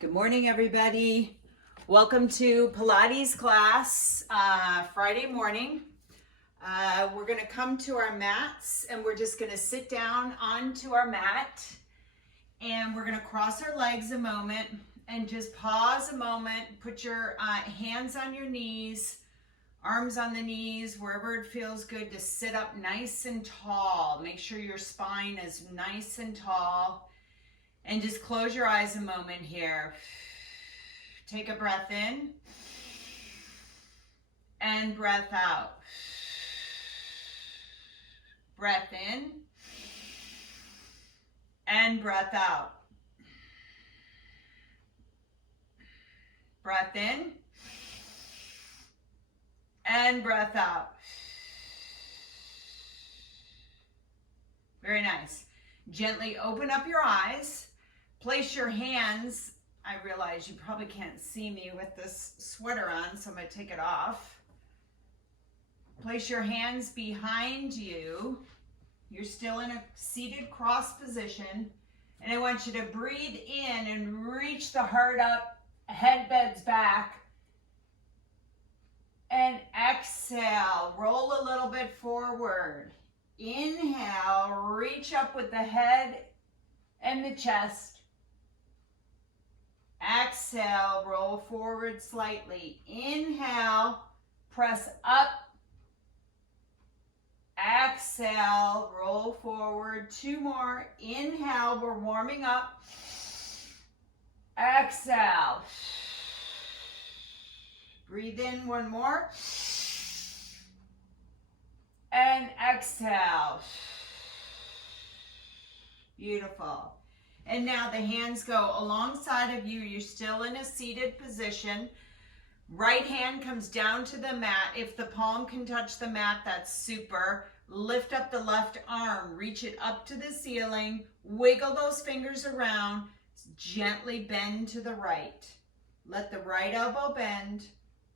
Good morning, everybody. Welcome to Pilates class, Friday morning. We're gonna come to our mats and we're just gonna sit down onto our mat and we're gonna cross our legs a moment and just pause a moment. Put your hands on your knees, arms on the knees, wherever it feels good to sit up nice and tall. Make sure your spine is nice and tall. And just close your eyes a moment here. Take a breath in and breath out. Breath in and breath out. Breath in and breath out. Very nice. Gently open up your eyes. Place your hands, I realize you probably can't see me with this sweater on, so I'm going to take it off. Place your hands behind you. You're still in a seated cross position. And I want you to breathe in and reach the heart up, head bends back. And exhale, roll a little bit forward. Inhale, reach up with the head and the chest. Exhale, roll forward slightly. Inhale, press up. Exhale, roll forward. Two more. Inhale, we're warming up. Exhale. Breathe in one more. And exhale. Beautiful. And now the hands go alongside of you. You're still in a seated position. Right hand comes down to the mat. If the palm can touch the mat, that's super. Lift up the left arm. Reach it up to the ceiling. Wiggle those fingers around. Gently bend to the right. Let the right elbow bend.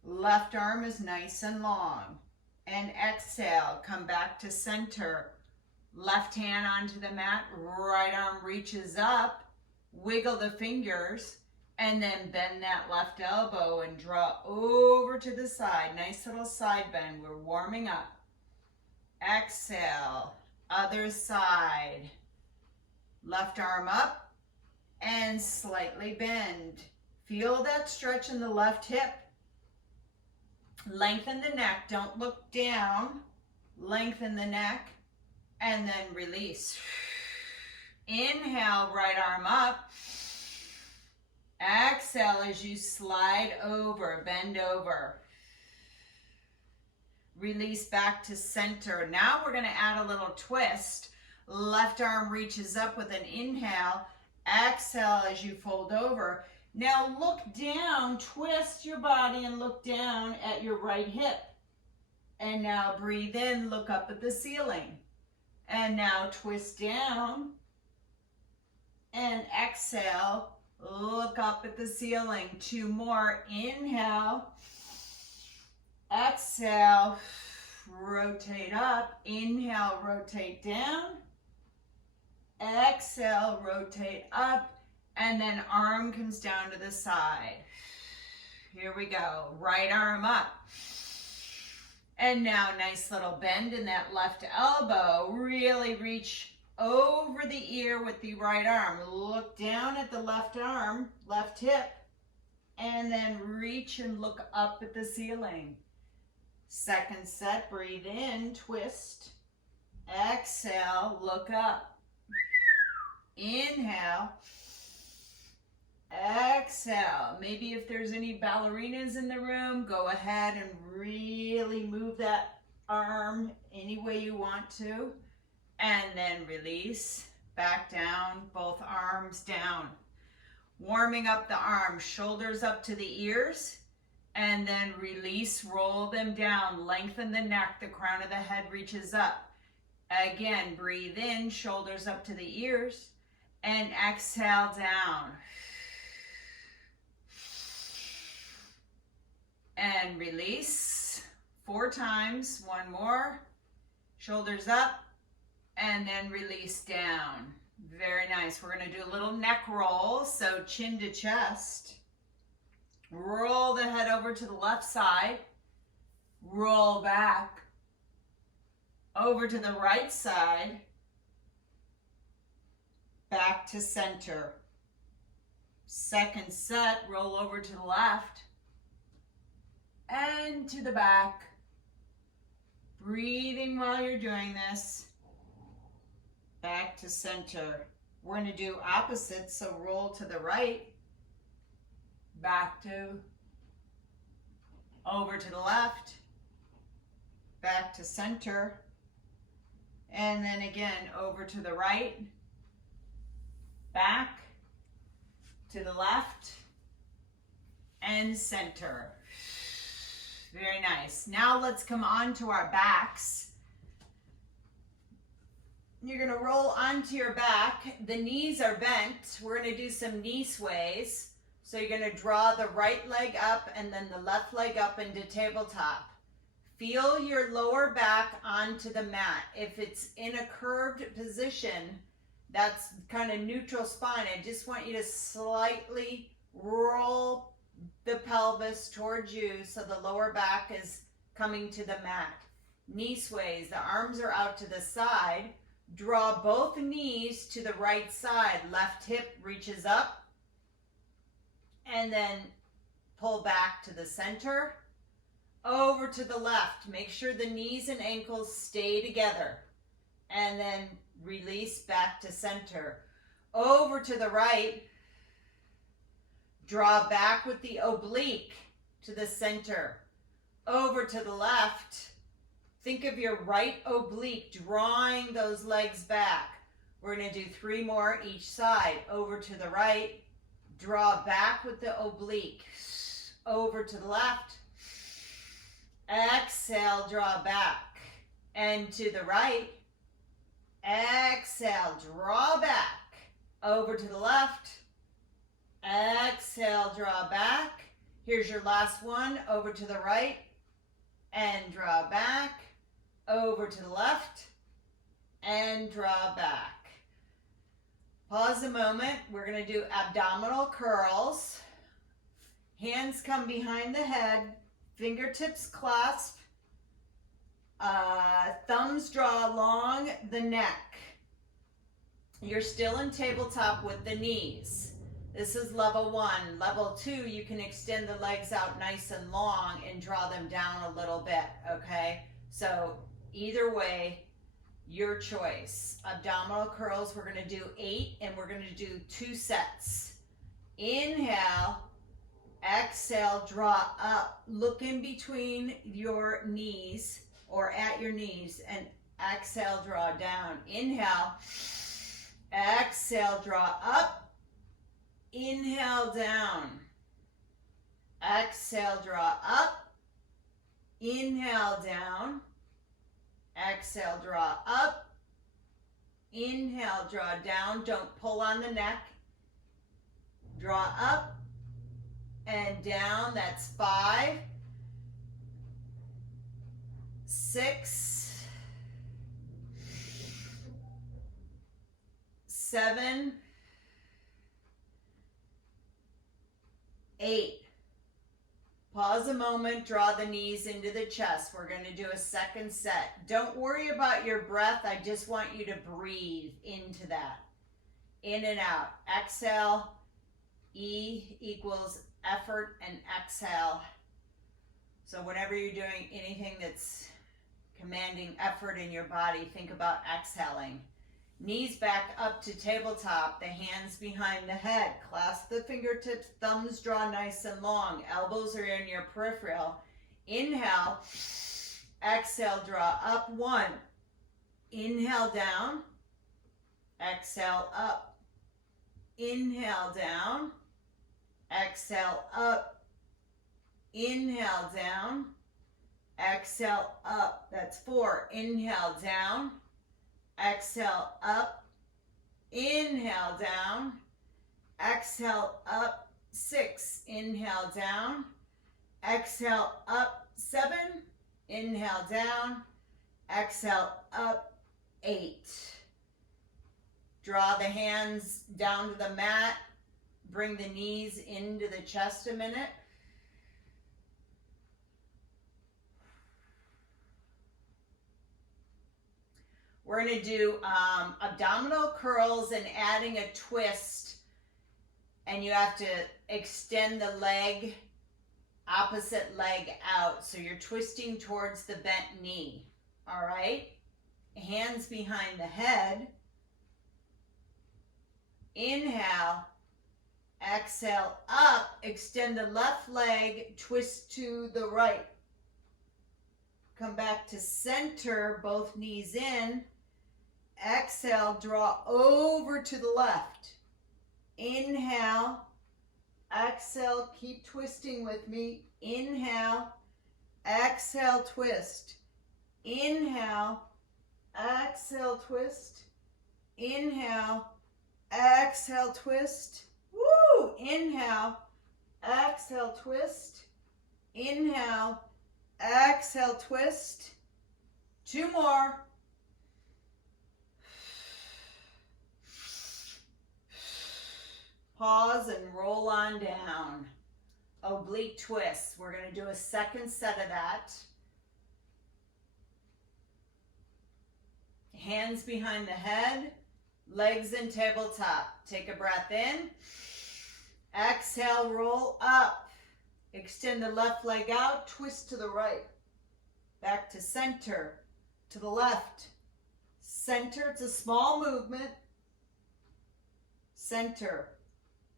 Left arm is nice and long. And exhale. Come back to center. Left hand onto the mat, right arm reaches up, wiggle the fingers, and then bend that left elbow and draw over to the side. Nice little side bend. We're warming up. Exhale, other side. Left arm up and slightly bend. Feel that stretch in the left hip. Lengthen the neck. Don't look down. Lengthen the neck. And then release. Inhale, right arm up. Exhale as you slide over, bend over. Release back to center. Now we're going to add a little twist. Left arm reaches up with an inhale. Exhale as you fold over. Now look down, twist your body and look down at your right hip. And now breathe in, look up at the ceiling. And now twist down and exhale, look up at the ceiling. Two more, inhale, exhale, rotate up, inhale, rotate down, exhale, rotate up, and then arm comes down to the side. Here we go, right arm up. And now nice little bend in that left elbow. Really reach over the ear with the right arm. Look down at the left arm, left hip, and then reach and look up at the ceiling. Second set, breathe in, twist. Exhale, look up. Inhale. Exhale. Maybe if there's any ballerinas in the room, go ahead and really move that arm any way you want to. And then release, back down, both arms down. Warming up the arms, shoulders up to the ears, and then release, roll them down, lengthen the neck, the crown of the head reaches up. Again, breathe in, shoulders up to the ears, and exhale down. And release 4 times. One more. Shoulders up and then release down. Very nice. We're going to do a little neck roll. So chin to chest. Roll the head over to the left side. Roll back. Over to the right side. Back to center. Second set, roll over to the left. And to the back. Breathing while you're doing this. Back to center. We're going to do opposites, so roll to the right. Back to, over to the left. Back to center. And then again, over to the right. Back to the left. And center. Very nice. Now let's come on to our backs. You're going to roll onto your back. The knees are bent. We're going to do some knee sways. So you're going to draw the right leg up and then the left leg up into tabletop. Feel your lower back onto the mat. If it's in a curved position, that's kind of neutral spine. I just want you to slightly roll the pelvis towards you so the lower back is coming to the mat. Knee sways, the arms are out to the side. Draw both knees to the right side. Left hip reaches up. And then pull back to the center. Over to the left. Make sure the knees and ankles stay together. And then release back to center. Over to the right. Draw back with the oblique to the center. Over to the left. Think of your right oblique drawing those legs back. We're going to do 3 more each side. Over to the right. Draw back with the oblique. Over to the left. Exhale, draw back. And to the right. Exhale, draw back. Over to the left. Exhale, draw back. Here's your last one. Over to the right. And draw back. Over to the left. And draw back. Pause a moment. We're going to do abdominal curls. Hands come behind the head. Fingertips clasp. Thumbs draw along the neck. You're still in tabletop with the knees. This is level 1. Level 2, you can extend the legs out nice and long and draw them down a little bit, okay? So either way, your choice. Abdominal curls, we're going to do 8 and we're going to do 2 sets. Inhale, exhale, draw up. Look in between your knees or at your knees and exhale, draw down. Inhale, exhale, draw up. Inhale, down. Exhale, draw up. Inhale, down. Exhale, draw up. Inhale, draw down. Don't pull on the neck. Draw up and down. That's 5, 6, 7, 8. Pause a moment, draw the knees into the chest. We're going to do a second set. Don't worry about your breath. I just want you to breathe into that. In and out. Exhale. E equals effort and exhale. So whenever you're doing anything that's commanding effort in your body, think about exhaling. Knees back up to tabletop, the hands behind the head. Clasp the fingertips, thumbs draw nice and long. Elbows are in your peripheral. Inhale, exhale, draw up. 1. Inhale down, exhale up. Inhale down, exhale up. Inhale down, exhale up. That's 4. Inhale down. Exhale up, inhale down, exhale up. 6, inhale down, exhale up. 7, inhale down, exhale up. 8. Draw the hands down to the mat. Bring the knees into the chest a minute. We're going to do abdominal curls and adding a twist. And you have to extend the leg, opposite leg out. So you're twisting towards the bent knee. All right? Hands behind the head. Inhale. Exhale up. Extend the left leg. Twist to the right. Come back to center. Both knees in. Exhale, draw over to the left. Inhale, exhale, keep twisting with me. Inhale, exhale, twist. Inhale, exhale, twist. Inhale, exhale, twist. Woo! Inhale, exhale, twist. Inhale, exhale, twist. 2 more. Pause and roll on down. Oblique twist. We're going to do a second set of that. Hands behind the head, legs in tabletop. Take a breath in. Exhale, roll up. Extend the left leg out, twist to the right. Back to center, to the left. Center, it's a small movement. Center.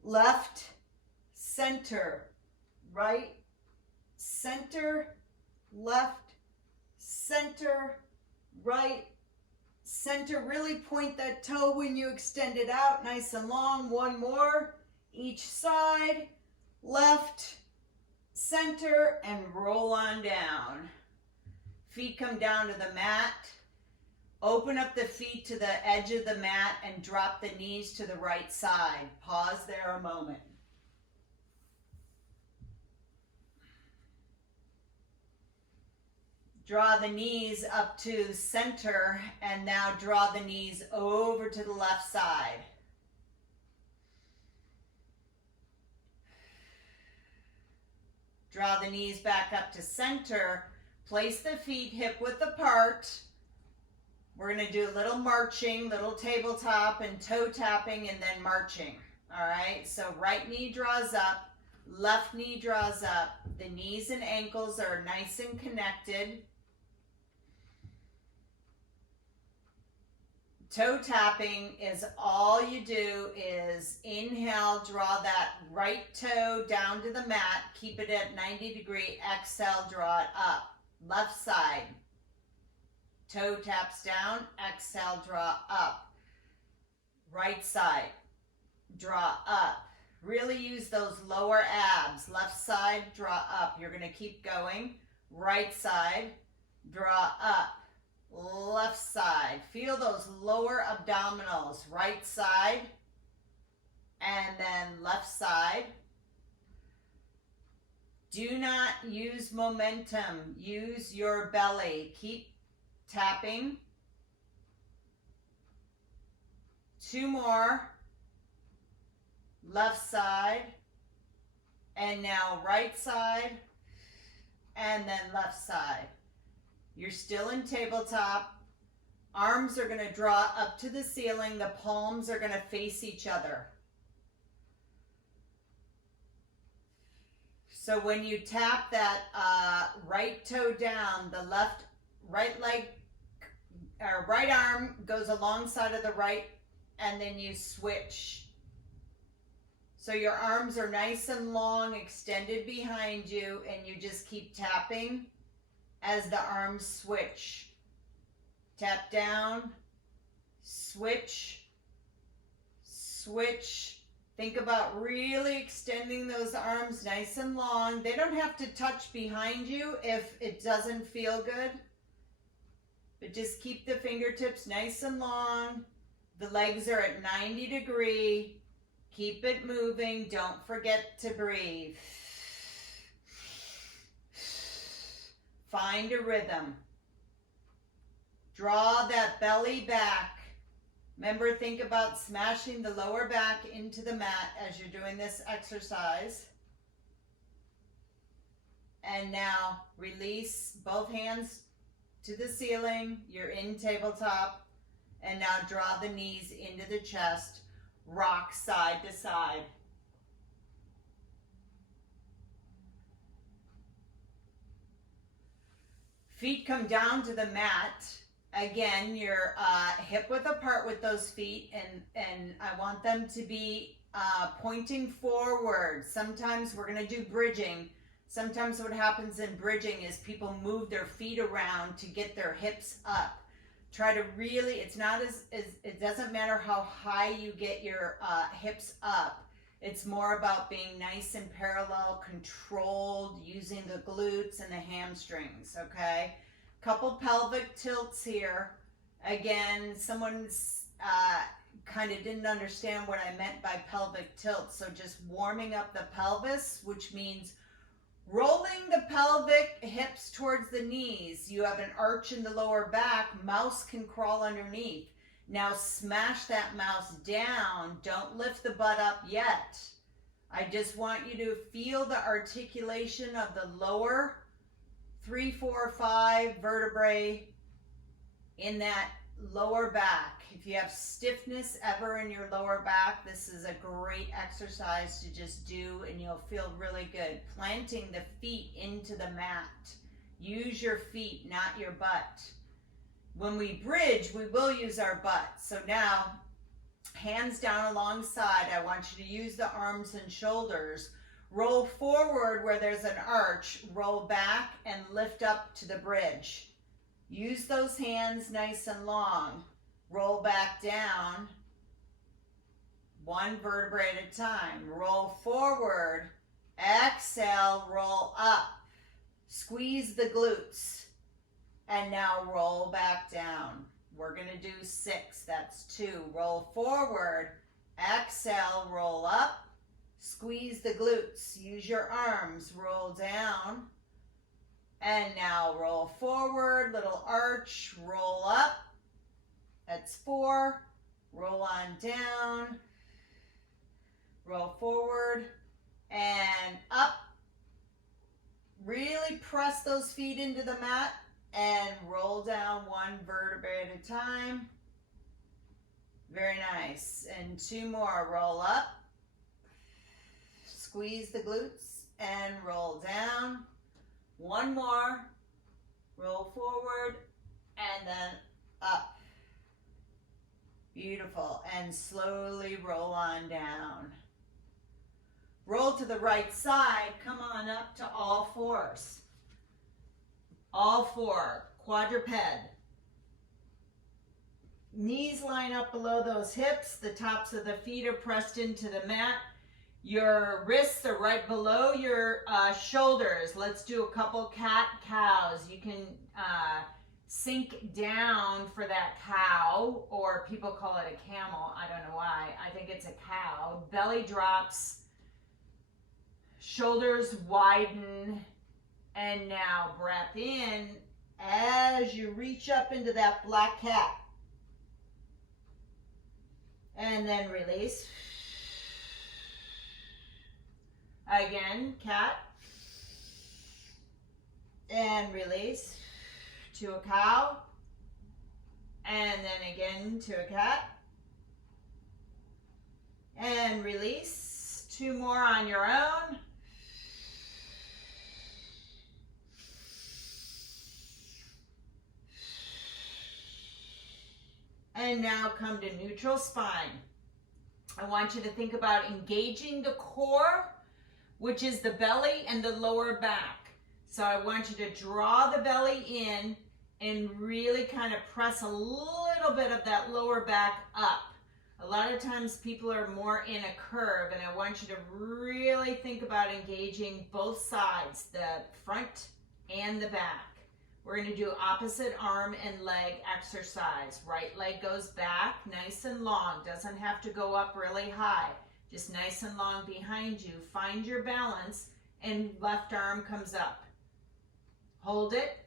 Left, center, right, center, left, center, right, center. Really point that toe when you extend it out, nice and long. 1 more, each side, left, center, and roll on down. Feet come down to the mat. Open up the feet to the edge of the mat and drop the knees to the right side. Pause there a moment. Draw the knees up to center and now draw the knees over to the left side. Draw the knees back up to center. Place the feet hip width apart. We're going to do a little marching, little tabletop and toe tapping and then marching. All right, so right knee draws up, left knee draws up. The knees and ankles are nice and connected. Toe tapping is all you do is inhale, draw that right toe down to the mat, keep it at 90 degree, exhale, draw it up. Left side. Toe taps down, exhale, draw up. Right side, draw up. Really use those lower abs. Left side, draw up. You're going to keep going. Right side, draw up. Left side. Feel those lower abdominals. Right side, and then left side. Do not use momentum. Use your belly. Keep tapping. 2 more. Left side. And now right side. And then left side. You're still in tabletop. Arms are going to draw up to the ceiling. The palms are going to face each other. So when you tap that right toe down, the right leg or right arm goes alongside of the right, and then you switch. So your arms are nice and long, extended behind you, and you just keep tapping as the arms switch. Tap down, switch, switch. Think about really extending those arms nice and long. They don't have to touch behind you if it doesn't feel good. But just keep the fingertips nice and long. The legs are at 90 degree. Keep it moving. Don't forget to breathe. Find a rhythm. Draw that belly back. Remember, think about smashing the lower back into the mat as you're doing this exercise. And now release both hands to the ceiling. You're in tabletop. And now draw the knees into the chest. Rock side to side. Feet come down to the mat. Again, you're hip width apart with those feet, and I want them to be pointing forward. Sometimes we're going to do bridging. Sometimes what happens in bridging is people move their feet around to get their hips up. Try to really, it's not it doesn't matter how high you get your hips up. It's more about being nice and parallel, controlled, using the glutes and the hamstrings, okay? Couple pelvic tilts here. Again, someone's kind of didn't understand what I meant by pelvic tilts. So just warming up the pelvis, which means rolling the pelvic hips towards the knees. You have an arch in the lower back. Mouse can crawl underneath. Now smash that mouse down. Don't lift the butt up yet. I just want you to feel the articulation of the lower 3, 4, 5 vertebrae in that lower back. If you have stiffness ever in your lower back, this is a great exercise to just do, and you'll feel really good. Planting the feet into the mat. Use your feet, not your butt. When we bridge, we will use our butt. So now, hands down alongside. I want you to use the arms and shoulders. Roll forward where there's an arch. Roll back and lift up to the bridge. Use those hands nice and long. Roll back down. One vertebrae at a time. Roll forward. Exhale, roll up. Squeeze the glutes. And now roll back down. We're going to do 6. That's 2. Roll forward. Exhale, roll up. Squeeze the glutes. Use your arms. Roll down. And now roll forward. Little arch. Roll up. That's 4. Roll on down. Roll forward. And up. Really press those feet into the mat. And roll down one vertebrae at a time. Very nice. And 2 more. Roll up. Squeeze the glutes and roll down. 1 more. Roll forward and then up. Beautiful. And slowly roll on down. Roll to the right side. Come on up to all fours. All 4, quadruped. Knees line up below those hips. The tops of the feet are pressed into the mat. Your wrists are right below your shoulders. Let's do a couple cat-cows. You can sink down for that cow, or people call it a camel. I don't know why. I think it's a cow. Belly drops. Shoulders widen. And now breath in as you reach up into that black cat. And then release. Again, cat. And release to a cow. And then again to a cat. And release. 2 more on your own. And now come to neutral spine. I want you to think about engaging the core, which is the belly and the lower back. So I want you to draw the belly in and really kind of press a little bit of that lower back up. A lot of times people are more in a curve, and I want you to really think about engaging both sides, the front and the back. We're going to do opposite arm and leg exercise. Right leg goes back, nice and long. Doesn't have to go up really high. Just nice and long behind you. Find your balance, and left arm comes up. Hold it.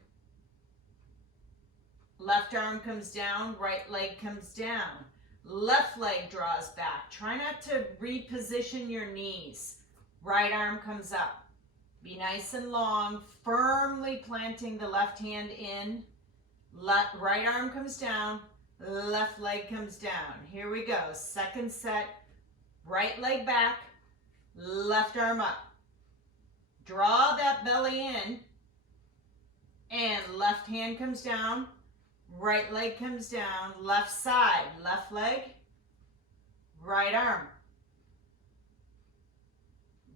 Left arm comes down, right leg comes down. Left leg draws back. Try not to reposition your knees. Right arm comes up. Be nice and long, firmly planting the left hand in. Right arm comes down, left leg comes down. Here we go. Second set. Right leg back, left arm up. Draw that belly in, and left hand comes down, right leg comes down, left side, left leg, right arm.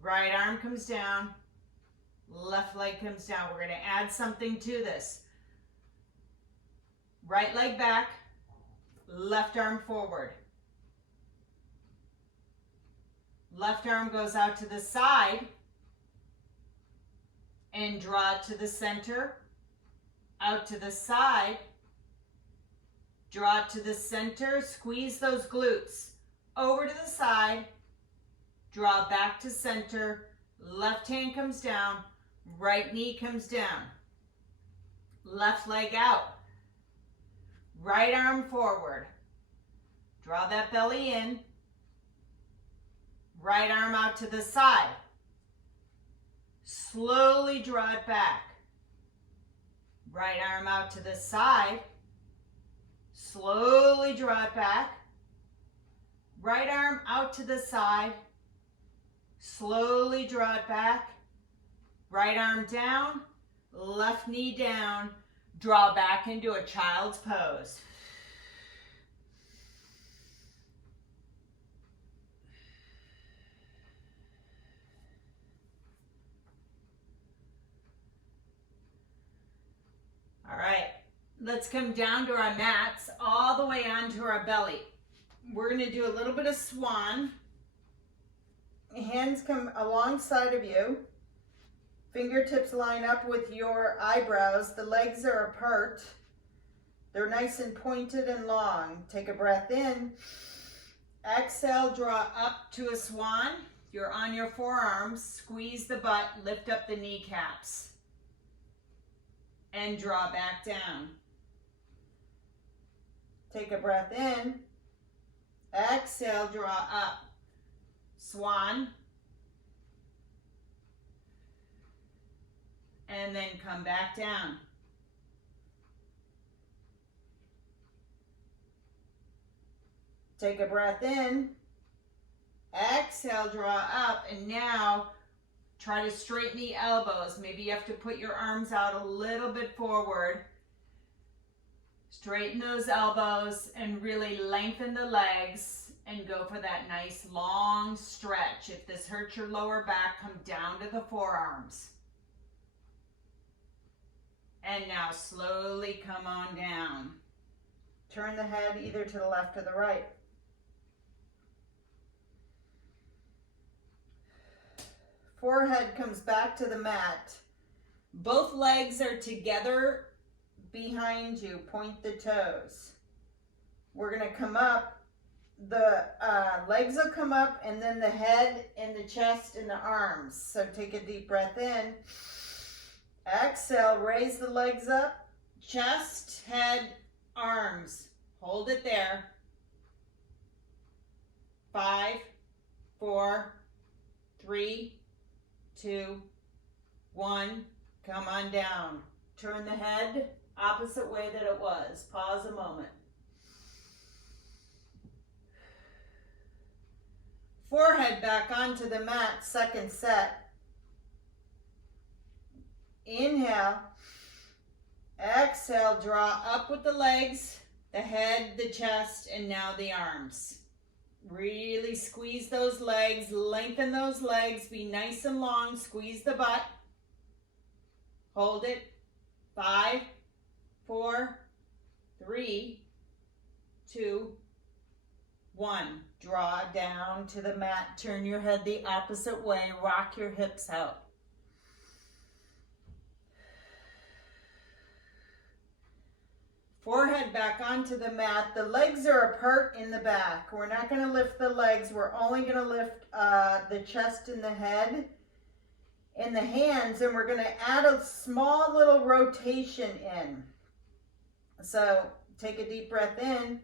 Right arm comes down, left leg comes down. We're going to add something to this. Right leg back, left arm forward. Left arm goes out to the side and draw it to the center. Out to the side, draw it to the center, squeeze those glutes. Over to the side, draw back to center, left hand comes down, right knee comes down. Left leg out, right arm forward. Draw that belly in. Right arm out to the side. Slowly draw it back. Right arm out to the side. Slowly draw it back. Right arm out to the side. Slowly draw it back. Right arm down. Left knee down. Draw back into a child's pose. All right, let's come down to our mats, all the way onto our belly. We're going to do a little bit of swan. Hands come alongside of you. Fingertips line up with your eyebrows. The legs are apart. They're nice and pointed and long. Take a breath in. Exhale, draw up to a swan. You're on your forearms. Squeeze the butt, lift up the kneecaps. And draw back down. Take a breath in. Exhale, draw up. Swan. And then come back down. Take a breath in. Exhale, draw up. And now try to straighten the elbows. Maybe you have to put your arms out a little bit forward. Straighten those elbows and really lengthen the legs and go for that nice long stretch. If this hurts your lower back, come down to the forearms. And now slowly come on down. Turn the head either to the left or the right. Forehead comes back to the mat. Both legs are together behind you. Point the toes. We're going to come up. The legs will come up, and then the head and the chest and the arms. So take a deep breath in. Exhale, raise the legs up. Chest, head, arms. Hold it there. 5, 4, 3, 2, 1. Come on down. Turn the head opposite way that it was. Pause a moment. Forehead back onto the mat, second set. Inhale. Exhale, draw up with the legs, the head, the chest, and now the arms. Really squeeze those legs, lengthen those legs, be nice and long, squeeze the butt. Hold it. 5, 4, 3, 2, 1. Draw down to the mat, turn your head the opposite way, rock your hips out. Forehead back onto the mat. The legs are apart in the back. We're not going to lift the legs. We're only going to lift the chest and the head and the hands, and we're going to add a small little rotation in. So take a deep breath in.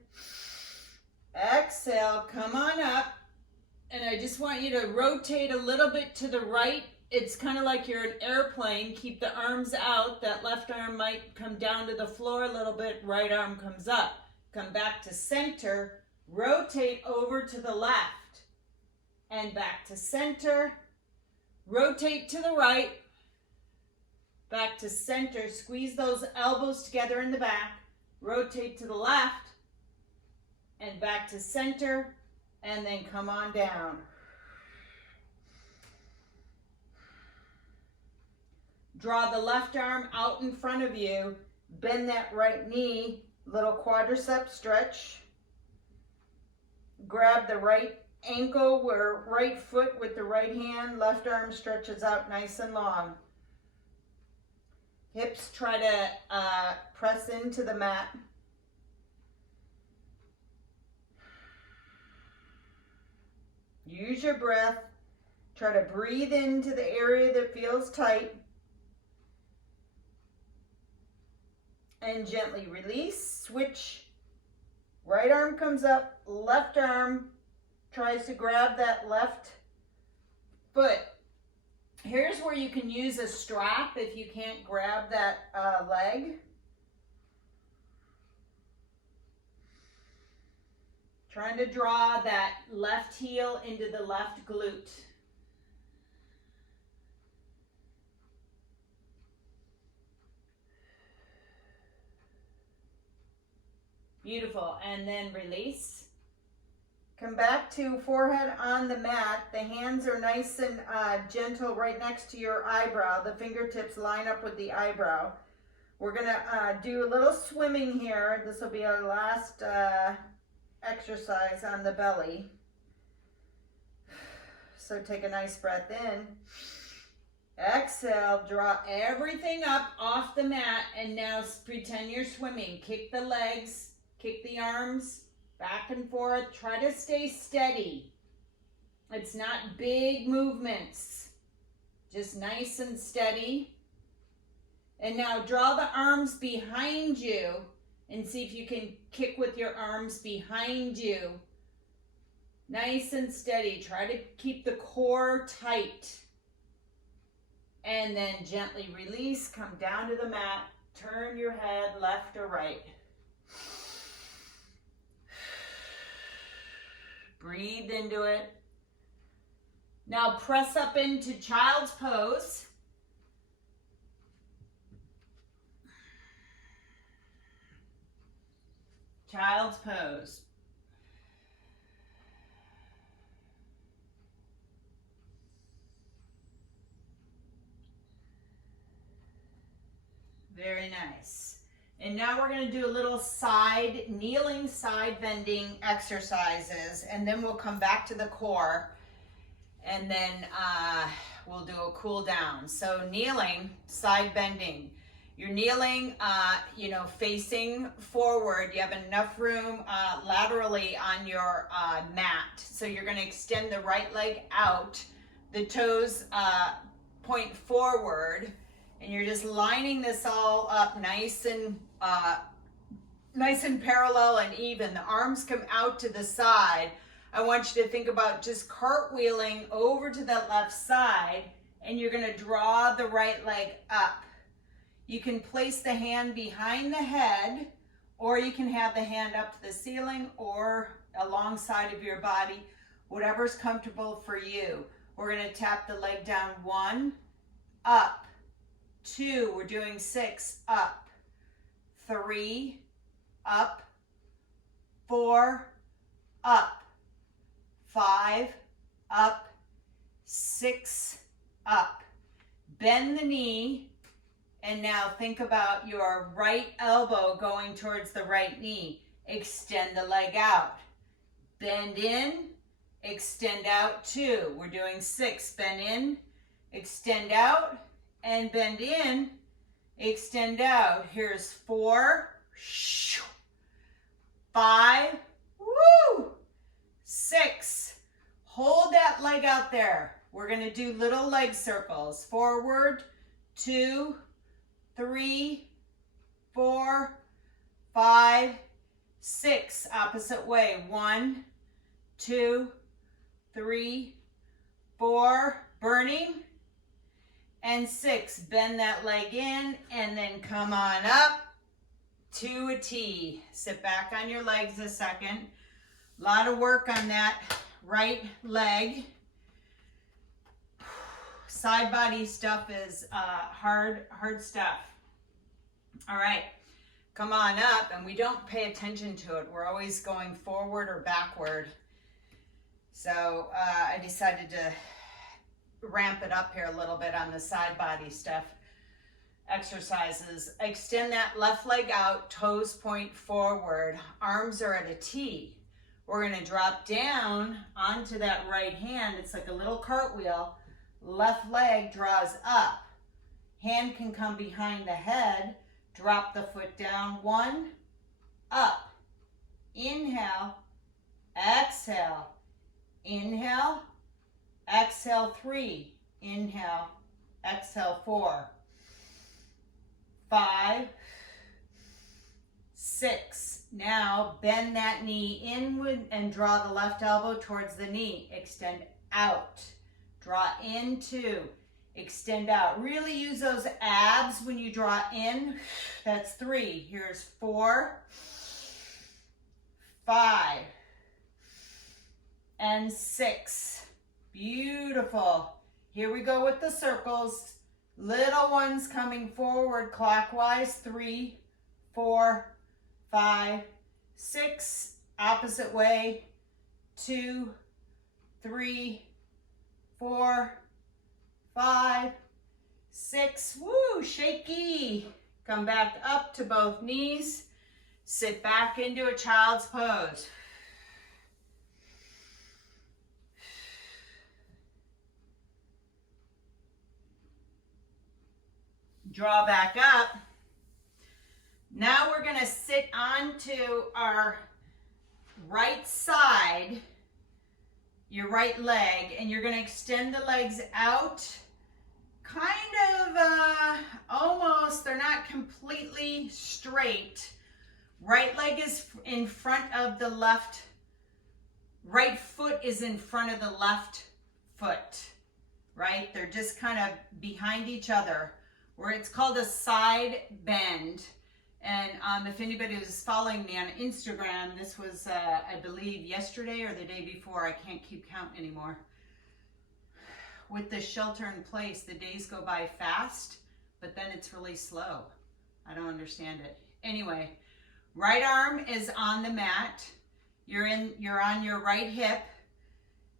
Exhale, come on up. And I just want you to rotate a little bit to the right. It's kind of like you're an airplane. Keep the arms out. That left arm might come down to the floor a little bit. Right arm comes up. Come back to center. Rotate over to the left. And back to center. Rotate to the right. Back to center. Squeeze those elbows together in the back. Rotate to the left. And back to center. And then come on down. Draw the left arm out in front of you. Bend that right knee. Little quadricep stretch. Grab the right ankle or right foot with the right hand. Left arm stretches out nice and long. Hips try to press into the mat. Use your breath. Try to breathe into the area that feels tight. And gently release. Switch. Right arm comes up. Left arm tries to grab that left foot. Here's where you can use a strap if you can't grab that leg. Trying to draw that left heel into the left glute. Beautiful. And then release. Come back to forehead on the mat. The hands are nice and gentle right next to your eyebrow. The fingertips line up with the eyebrow. We're going to do a little swimming here. This will be our last exercise on the belly. So take a nice breath in. Exhale, draw everything up off the mat, and now pretend you're swimming. Kick the legs, kick the arms back and forth. Try to stay steady. It's not big movements, just nice and steady. And now draw the arms behind you and see if you can kick with your arms behind you. Nice and steady. Try to keep the core tight. And then gently release. Come down to the mat. Turn your head left or right. Breathe into it. Now press up into child's pose. Child's pose. Very nice. And now we're going to do a little kneeling side bending exercises, and then we'll come back to the core, and then we'll do a cool down. So kneeling, side bending. You're kneeling, facing forward. You have enough room laterally on your mat. So you're going to extend the right leg out. The toes point forward, and you're just lining this all up nice and parallel and even. The arms come out to the side. I want you to think about just cartwheeling over to the left side, and you're going to draw the right leg up. You can place the hand behind the head, or you can have the hand up to the ceiling or alongside of your body, whatever's comfortable for you. We're going to tap the leg down. 1, up. 2, we're doing 6, up. 3, up. 4, up. 5, up. 6, up. Bend the knee. And now think about your right elbow going towards the right knee. Extend the leg out. Bend in, extend out. 2. We're doing 6. Bend in, extend out, and bend in, extend out. Here's 4, 5, 6. Hold that leg out there. We're going to do little leg circles. Forward, 2, 3, 4, 5, 6, opposite way. 1, 2, 3, 4, burning. And 6, bend that leg in and then come on up to a T. Sit back on your legs a second. A lot of work on that right leg. Side body stuff is hard stuff. All right, come on up, and we don't pay attention to it. We're always going forward or backward. So I decided to ramp it up here a little bit on the side body stuff. Exercises. Extend that left leg out, toes point forward, arms are at a T. We're going to drop down onto that right hand. It's like a little cartwheel. Left leg draws up. Hand can come behind the head. Drop the foot down. 1, up. Inhale, exhale. Inhale, exhale. 3, inhale, exhale. 4, 5, 6. Now bend that knee inward and draw the left elbow towards the knee. Extend out. Draw in 2. Extend out. Really use those abs when you draw in. That's 3. Here's 4, 5, and 6. Beautiful. Here we go with the circles. Little ones coming forward clockwise. 3, 4, 5, 6. Opposite way. 2, 3, 4, 5, 6. Woo, shaky. Come back up to both knees. Sit back into a child's pose. Draw back up. Now we're going to sit onto our right side, your right leg, and you're going to extend the legs out, kind of almost, they're not completely straight. Right leg is in front of the left, right foot is in front of the left foot, right? They're just kind of behind each other, where it's called a side bend. And if anybody was following me on Instagram, this was, I believe, yesterday or the day before. I can't keep count anymore. With the shelter in place, the days go by fast, but then it's really slow. I don't understand it. Anyway, right arm is on the mat. You're on your right hip.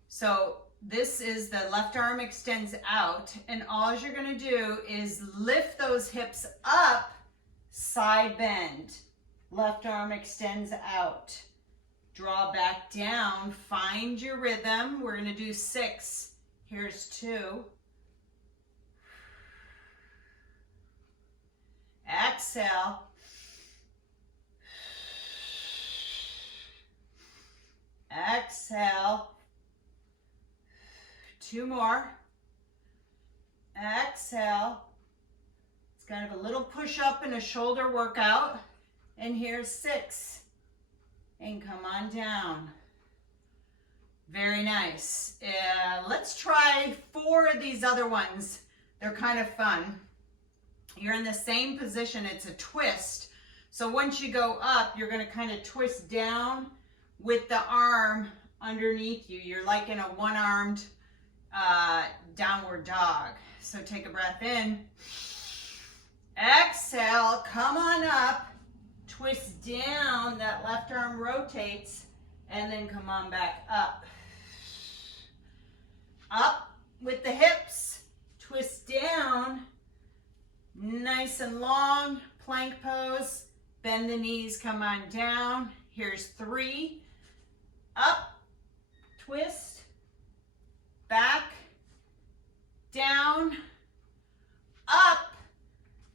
So this is the left arm extends out, and all you're going to do is lift those hips up. Side bend. Left arm extends out. Draw back down. Find your rhythm. We're going to do 6. Here's 2. Exhale. Exhale. 2 more. Exhale. Kind of a little push up and a shoulder workout. And here's 6. And come on down. Very nice. Let's try 4 of these other ones. They're kind of fun. You're in the same position. It's a twist. So once you go up, you're going to kind of twist down with the arm underneath you. You're like in a one-armed downward dog. So take a breath in. Exhale, come on up, twist down, that left arm rotates, and then come on back up. Up with the hips, twist down, nice and long, plank pose, bend the knees, come on down. Here's 3, up, twist, back, down, up.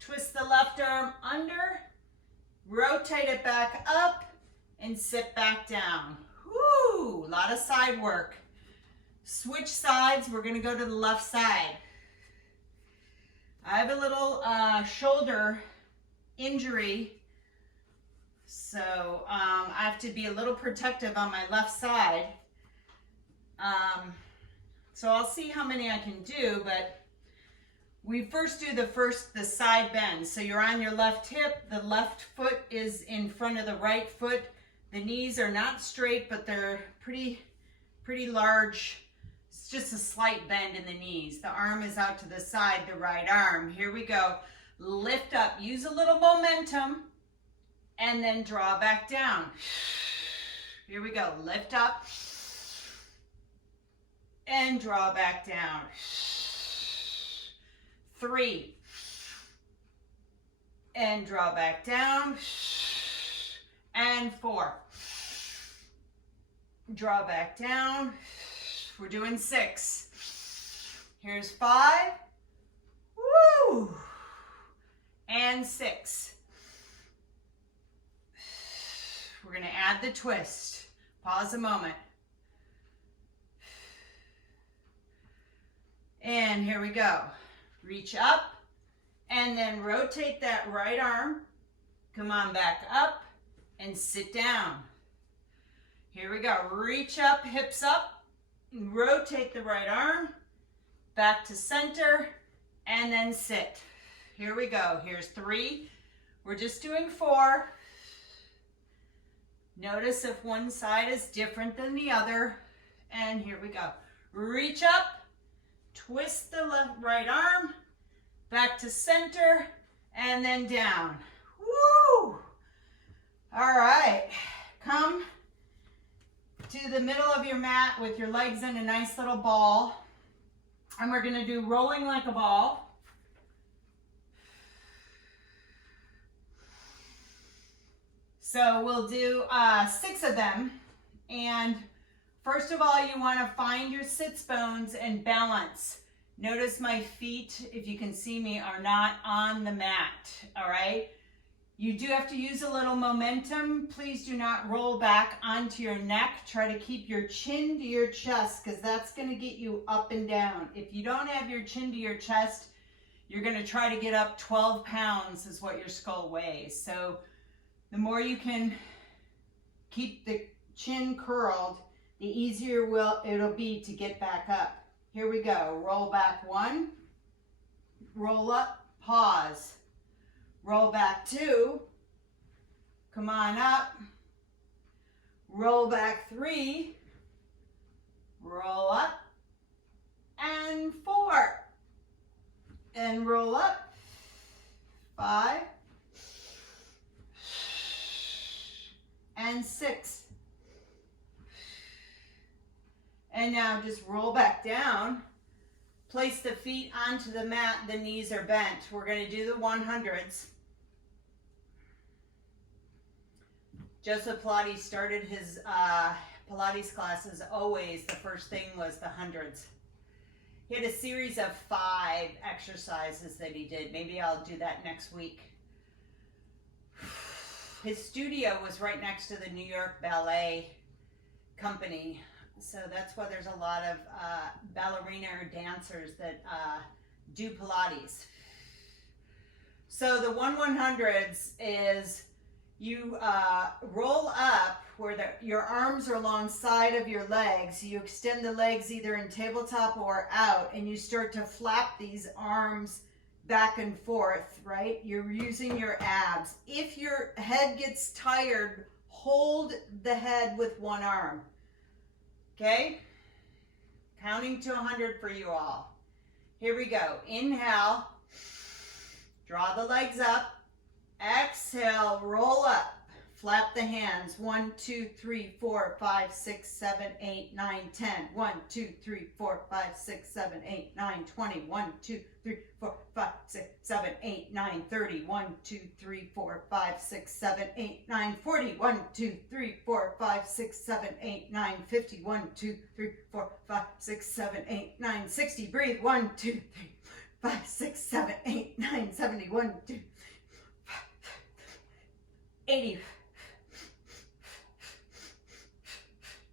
Twist the left arm under, rotate it back up, and sit back down. Whoo, a lot of side work. Switch sides, we're gonna go to the left side. I have a little shoulder injury, So I have to be a little protective on my left side. So I'll see how many I can do, but we first do the side bend. So you're on your left hip, the left foot is in front of the right foot. The knees are not straight, but they're pretty large. It's just a slight bend in the knees. The arm is out to the side, the right arm. Here we go. Lift up, use a little momentum, and then draw back down. Here we go, lift up, and draw back down. 3, and draw back down, and 4. Draw back down. We're doing 6. Here's 5. Woo! And 6. We're going to add the twist. Pause a moment. And here we go. Reach up and then rotate that right arm. Come on back up and sit down. Here we go. Reach up, hips up, rotate the right arm, back to center, and then sit. Here we go. Here's 3. We're just doing 4. Notice if one side is different than the other. And here we go. Reach up, twist the right arm, back to center, and then down. Woo! All right. Come to the middle of your mat with your legs in a nice little ball. And we're going to do rolling like a ball. So we'll do 6 of them. And first of all, you want to find your sits bones and balance. Notice my feet, if you can see me, are not on the mat. All right. You do have to use a little momentum. Please do not roll back onto your neck. Try to keep your chin to your chest because that's going to get you up and down. If you don't have your chin to your chest, you're going to try to get up 12 pounds is what your skull weighs. So the more you can keep the chin curled, the easier it'll be to get back up. Here we go. Roll back 1, roll up, pause. Roll back 2, come on up, roll back 3, roll up, and 4, and roll up, 5, and 6. And now just roll back down. Place the feet onto the mat, the knees are bent. We're going to do the 100s. Joseph Pilates started his Pilates classes always. The first thing was the 100s. He had a series of 5 exercises that he did. Maybe I'll do that next week. His studio was right next to the New York Ballet Company. So that's why there's a lot of ballerina or dancers that do Pilates. So the 100s is you roll up where your arms are alongside of your legs. You extend the legs either in tabletop or out, and you start to flap these arms back and forth, right? You're using your abs. If your head gets tired, hold the head with one arm. Okay? Counting to 100 for you all. Here we go. Inhale. Draw the legs up. Exhale, roll up. Flap the hands. 1, 2, 3, 4, 5, 6, 7, 8, 9, 10. 1, 2, 3, 4, 5, 6, 7, 8, 9, 20. 1, 2, 3, 4, 5, 6, 7, 8, 9, 30. 1, 2, 3, 4, 5, 6, 7, 8, 9, 40. 1, 2, 3, 4, 5, 6, 7, 8, 9, 50. 1, 2, 3, 4, 5, 6, 7, 8, 9, 60. Breathe. 1, 2, 3, 5, 6, 7, 8, 9, 70. 1, 2, 80,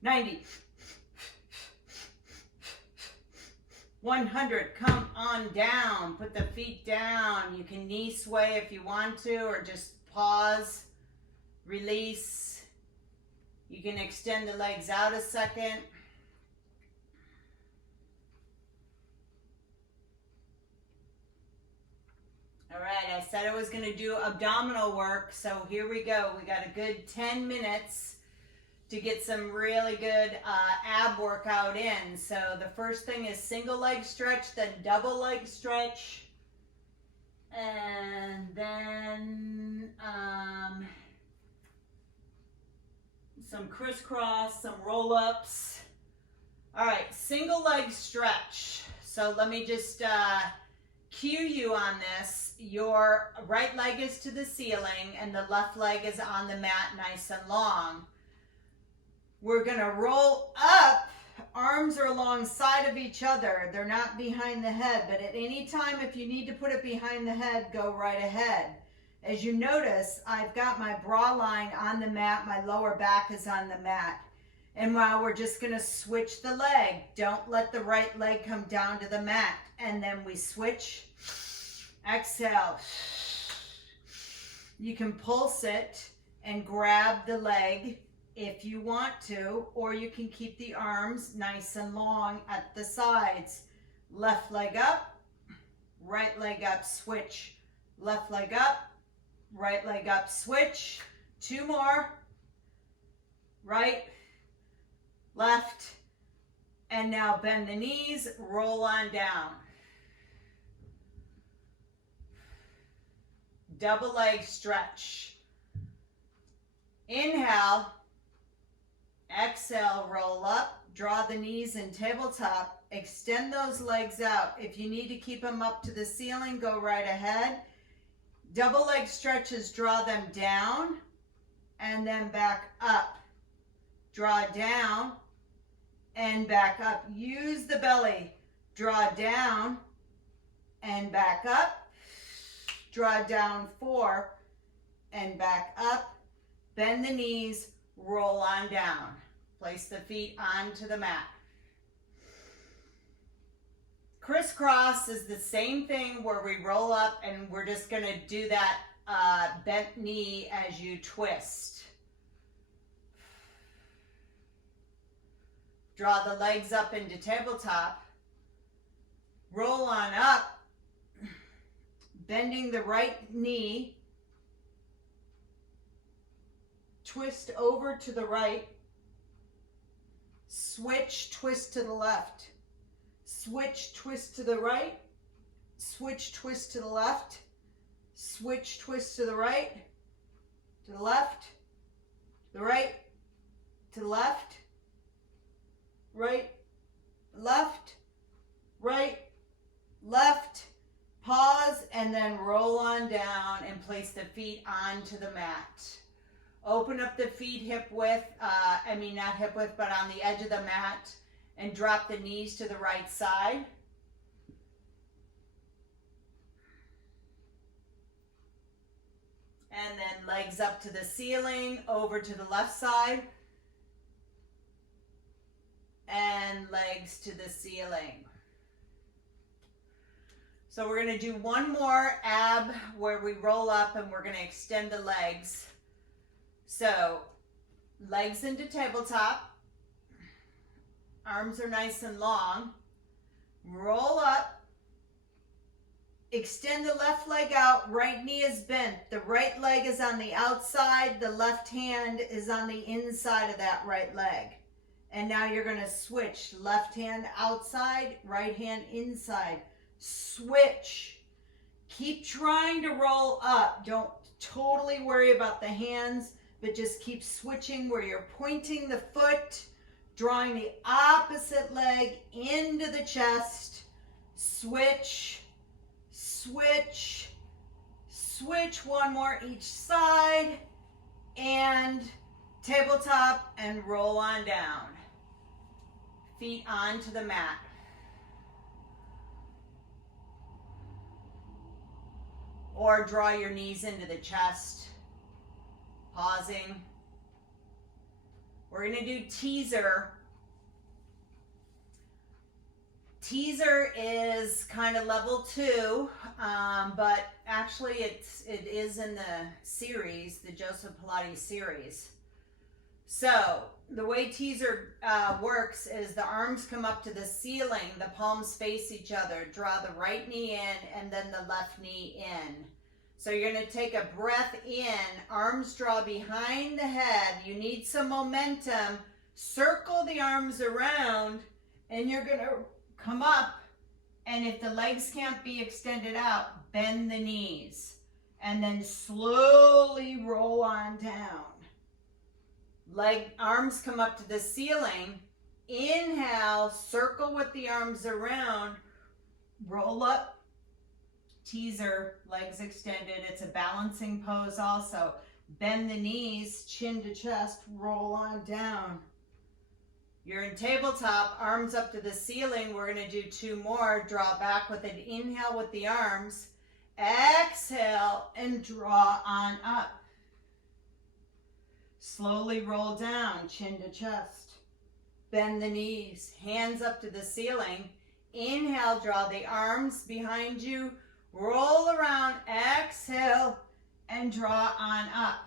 90, 100. Come on down. Put the feet down. You can knee sway if you want to, or just pause. Release. You can extend the legs out a second. All right, I said I was going to do abdominal work, so here we go. We got a good 10 minutes to get some really good ab workout in. So the first thing is single leg stretch, then double leg stretch, and then some crisscross, some roll-ups. All right, single leg stretch. So let me just cue you on this. Your right leg is to the ceiling and the left leg is on the mat nice and long. We're gonna roll up. Arms are alongside of each other. They're not behind the head, but at any time if you need to put it behind the head, go right ahead. As you notice, I've got my bra line on the mat, my lower back is on the mat. And now we're just gonna switch the leg. Don't let the right leg come down to the mat. And then we switch, exhale. You can pulse it and grab the leg if you want to, or you can keep the arms nice and long at the sides. Left leg up, right leg up, switch. Left leg up, right leg up, switch. 2 more. Right, left, and now bend the knees, roll on down. Double leg stretch. Inhale, exhale, roll up, draw the knees in tabletop, extend those legs out. If you need to keep them up to the ceiling, go right ahead. Double leg stretches, draw them down and then back up. Draw down and back up. Use the belly. Draw down and back up. Draw down 4 and back up. Bend the knees, roll on down. Place the feet onto the mat. Crisscross is the same thing where we roll up and we're just going to do that bent knee as you twist. Draw the legs up into tabletop. Roll on up, bending the right knee. Twist over to the right. Switch, twist to the left. Switch, twist to the right. Switch, twist to the left. Switch, twist to the right. To the left. The right. To the left. Right. Left. Right. Left. Pause and then roll on down and place the feet onto the mat. Open up the feet hip width, not hip width, but on the edge of the mat, and drop the knees to the right side. And then legs up to the ceiling, over to the left side. And legs to the ceiling. So we're going to do one more ab where we roll up and we're going to extend the legs. So legs into tabletop. Arms are nice and long. Roll up. Extend the left leg out. Right knee is bent. The right leg is on the outside. The left hand is on the inside of that right leg. And now you're going to switch. Left hand outside, right hand inside. Switch. Keep trying to roll up. Don't totally worry about the hands, but just keep switching where you're pointing the foot, drawing the opposite leg into the chest. Switch, switch, switch. One more each side, and tabletop and roll on down. Feet onto the mat. Or draw your knees into the chest. Pausing. We're going to do teaser. teaser is kind of level 2, but actually it is in the series, the Joseph Pilates series. So the way teaser works is the arms come up to the ceiling, the palms face each other, draw the right knee in and then the left knee in. So you're going to take a breath in, arms draw behind the head, you need some momentum, circle the arms around, and you're going to come up, and if the legs can't be extended out, bend the knees, and then slowly roll on down. Arms come up to the ceiling, inhale, circle with the arms around, roll up, teaser, legs extended. It's a balancing pose also. Bend the knees, chin to chest, roll on down. You're in tabletop, arms up to the ceiling. We're going to do 2 more. Draw back with an inhale with the arms. Exhale and draw on up. Slowly roll down, chin to chest. Bend the knees, hands up to the ceiling. Inhale, draw the arms behind you. Roll around, exhale, and draw on up.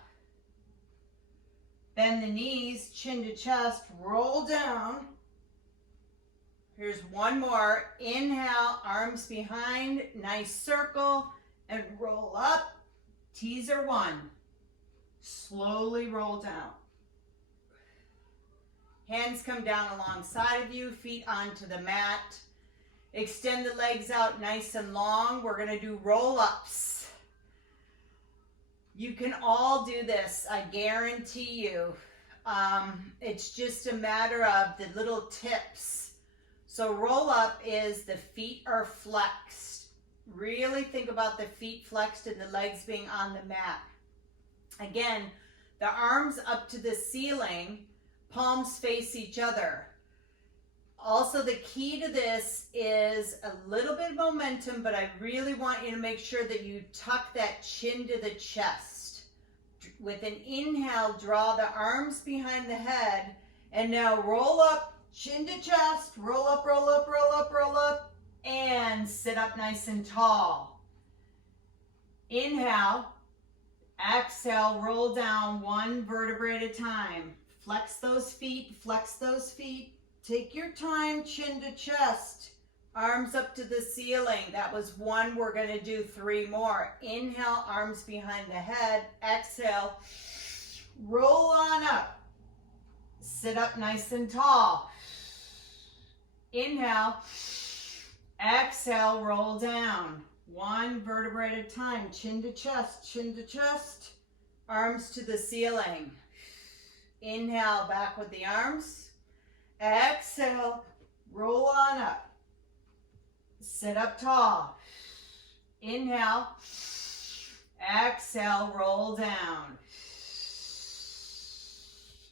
Bend the knees, chin to chest, roll down. Here's 1 more. Inhale, arms behind, nice circle, and roll up. Teaser 1. Slowly roll down. Hands come down alongside of you, feet onto the mat. Extend the legs out nice and long. We're going to do roll-ups. You can all do this, I guarantee you. It's just a matter of the little tips. So roll-up is the feet are flexed. Really think about the feet flexed and the legs being on the mat. Again, the arms up to the ceiling, palms face each other. Also, the key to this is a little bit of momentum, but I really want you to make sure that you tuck that chin to the chest. With an inhale, draw the arms behind the head, and now roll up, chin to chest, roll up, roll up, roll up, roll up, and sit up nice and tall. Inhale, exhale, roll down 1 vertebrae at a time. Flex those feet, flex those feet. Take your time, chin to chest, arms up to the ceiling. That was 1, we're going to do 3 more. Inhale, arms behind the head. Exhale, roll on up. Sit up nice and tall. Inhale, exhale, roll down. 1 vertebrae at a time, chin to chest, arms to the ceiling. Inhale, back with the arms. Exhale, roll on up. Sit up tall. Inhale, exhale, roll down.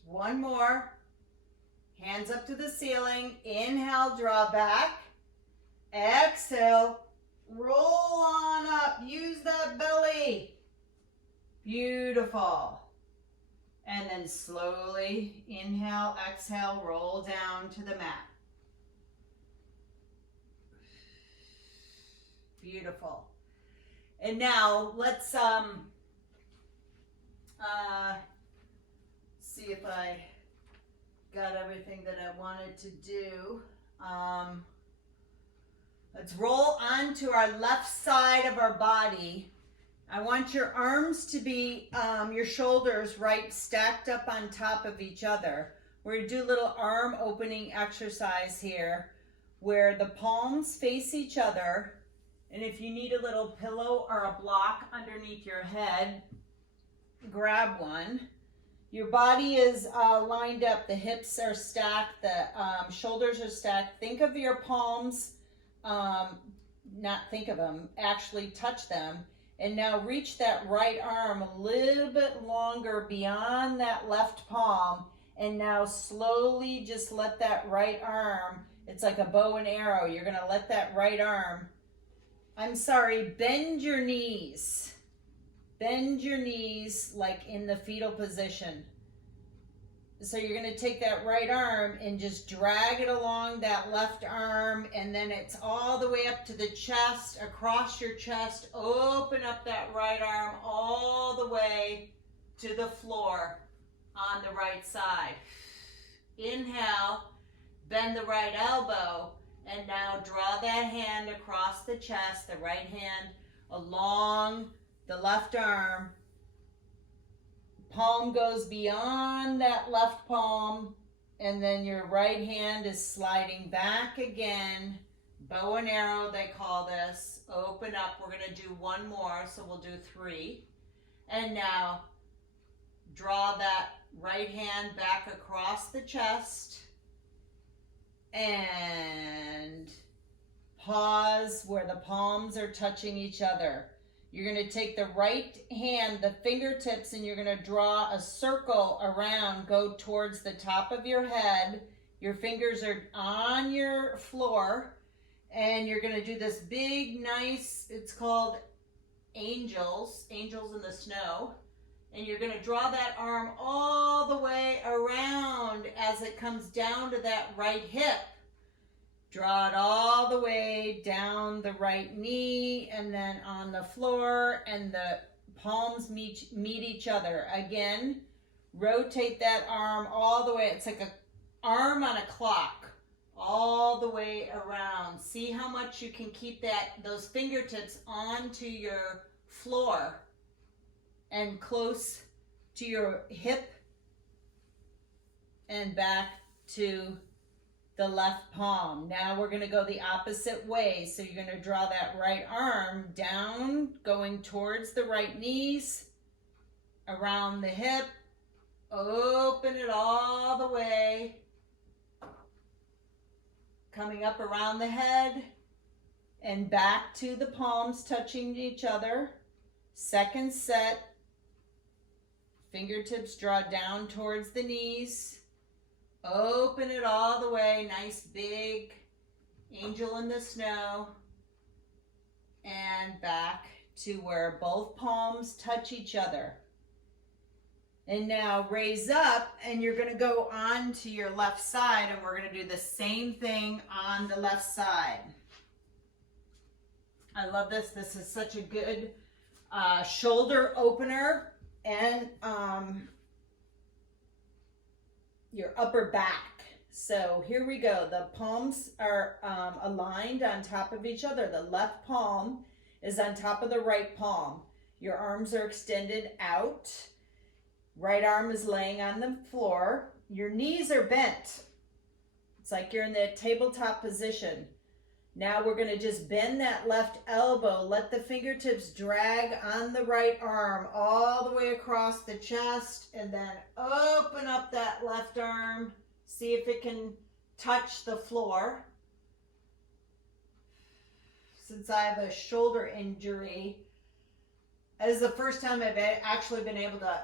1 more. Hands up to the ceiling. Inhale, draw back. Exhale, roll on up. Use that belly. Beautiful. And then slowly inhale, exhale, roll down to the mat. Beautiful. And now let's see if I got everything that I wanted to do. Let's roll onto our left side of our body. I want your arms to be, your shoulders right stacked up on top of each other. We're going to do a little arm opening exercise here where the palms face each other. And if you need a little pillow or a block underneath your head, grab one. Your body is lined up. The hips are stacked. The shoulders are stacked. Think of your palms, not think of them, actually touch them. And now reach that right arm a little bit longer beyond that left palm. And now slowly just let that right arm, it's like a bow and arrow. You're going to let that right arm, bend your knees. Bend your knees like in the fetal position. So you're going to take that right arm and just drag it along that left arm, and then it's all the way up to the chest, across your chest. Open up that right arm all the way to the floor on the right side. Inhale, bend the right elbow, and now draw that hand across the chest, the right hand along the left arm. Palm goes beyond that left palm, and then your right hand is sliding back again. Bow and arrow, they call this. Open up. We're going to do one more, so we'll do 3. And now draw that right hand back across the chest and pause where the palms are touching each other. You're going to take the right hand, the fingertips, and you're going to draw a circle around, go towards the top of your head. Your fingers are on your floor, and you're going to do this big, nice, it's called angels in the snow. And you're going to draw that arm all the way around as it comes down to that right hip. Draw it all the way down the right knee, and then on the floor, and the palms meet each other. Again, rotate that arm all the way. It's like an arm on a clock, all the way around. See how much you can keep those fingertips onto your floor and close to your hip and back to the left palm. Now we're going to go the opposite way. So you're going to draw that right arm down, going towards the right knees, around the hip, open it all the way, coming up around the head and back to the palms touching each other. Second set, fingertips draw down towards the knees. Open it all the way, nice big angel in the snow, and back to where both palms touch each other. And now raise up, and you're going to go on to your left side, and we're going to do the same thing on the left side. I love this. This is such a good shoulder opener, and your upper back. So here we go. The palms are aligned on top of each other. The left palm is on top of the right palm. Your arms are extended out. Right arm is laying on the floor. Your knees are bent. It's like you're in the tabletop position. Now we're going to just bend that left elbow. Let the fingertips drag on the right arm all the way across the chest, and then open up that left arm. See if it can touch the floor. Since I have a shoulder injury, this is the first time I've actually been able to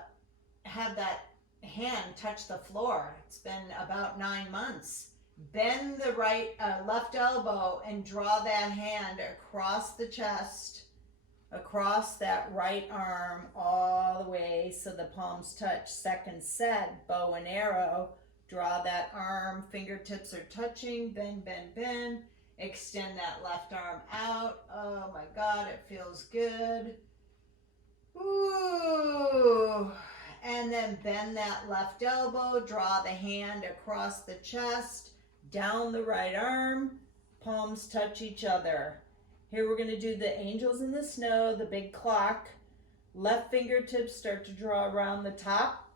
have that hand touch the floor. It's been about 9 months. Bend the left elbow and draw that hand across the chest, across that right arm all the way so the palms touch. Second set, bow and arrow. Draw that arm, fingertips are touching, bend, bend, bend. Extend that left arm out. Oh my God, it feels good. Ooh. And then bend that left elbow, draw the hand across the chest, down the right arm, palms touch each other. Here we're going to do the angels in the snow, the big clock. Left fingertips start to draw around the top.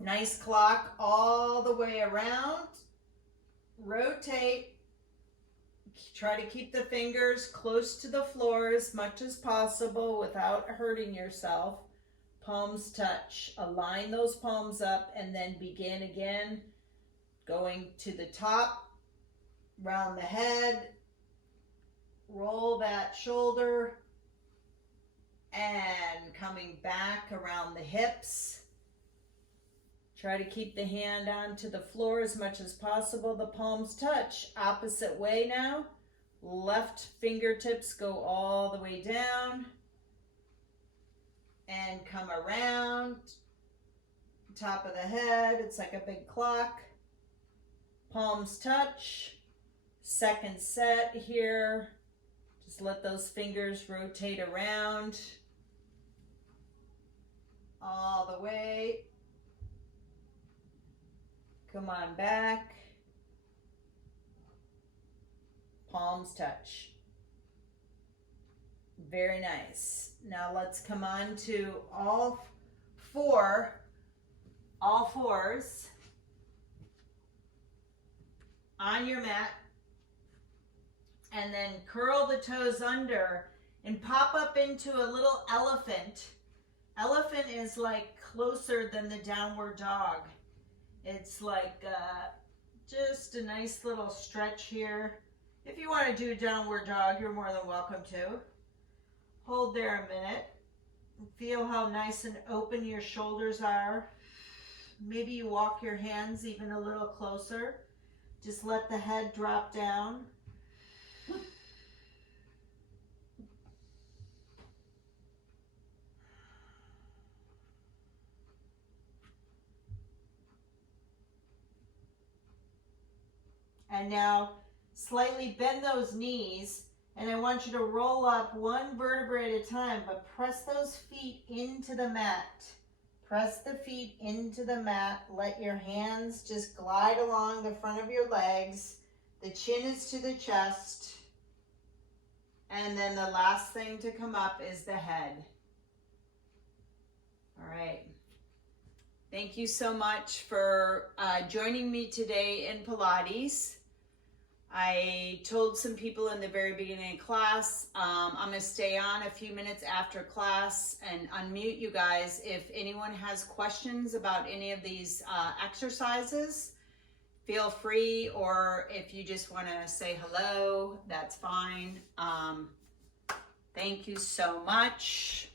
Nice clock all the way around. Rotate. Try to keep the fingers close to the floor as much as possible without hurting yourself. Palms touch. Align those palms up and then begin again. Going to the top, round the head, roll that shoulder, and coming back around the hips. Try to keep the hand onto the floor as much as possible. The palms touch. Opposite way now. Left fingertips go all the way down and come around. top of the head. It's like a big clock. Palms touch. Second set here. Just let those fingers rotate around all the way. Come on back. Palms touch. Very nice. Now let's come on to all fours. On your mat, and then curl the toes under and pop up into a little elephant. Elephant is like closer than the downward dog. It's like just a nice little stretch here. If you want to do downward dog, you're more than welcome to. Hold there a minute. Feel how nice and open your shoulders are. Maybe you walk your hands even a little closer. Just let the head drop down. And now slightly bend those knees, and I want you to roll up one vertebrae at a time, but press those feet into the mat. Press the feet into the mat. Let your hands just glide along the front of your legs. The chin is to the chest. And then the last thing to come up is the head. All right. Thank you so much for joining me today in Pilates. I told some people in the very beginning of class, I'm going to stay on a few minutes after class and unmute you guys. If anyone has questions about any of these exercises, feel free, or if you just want to say hello, that's fine. Thank you so much.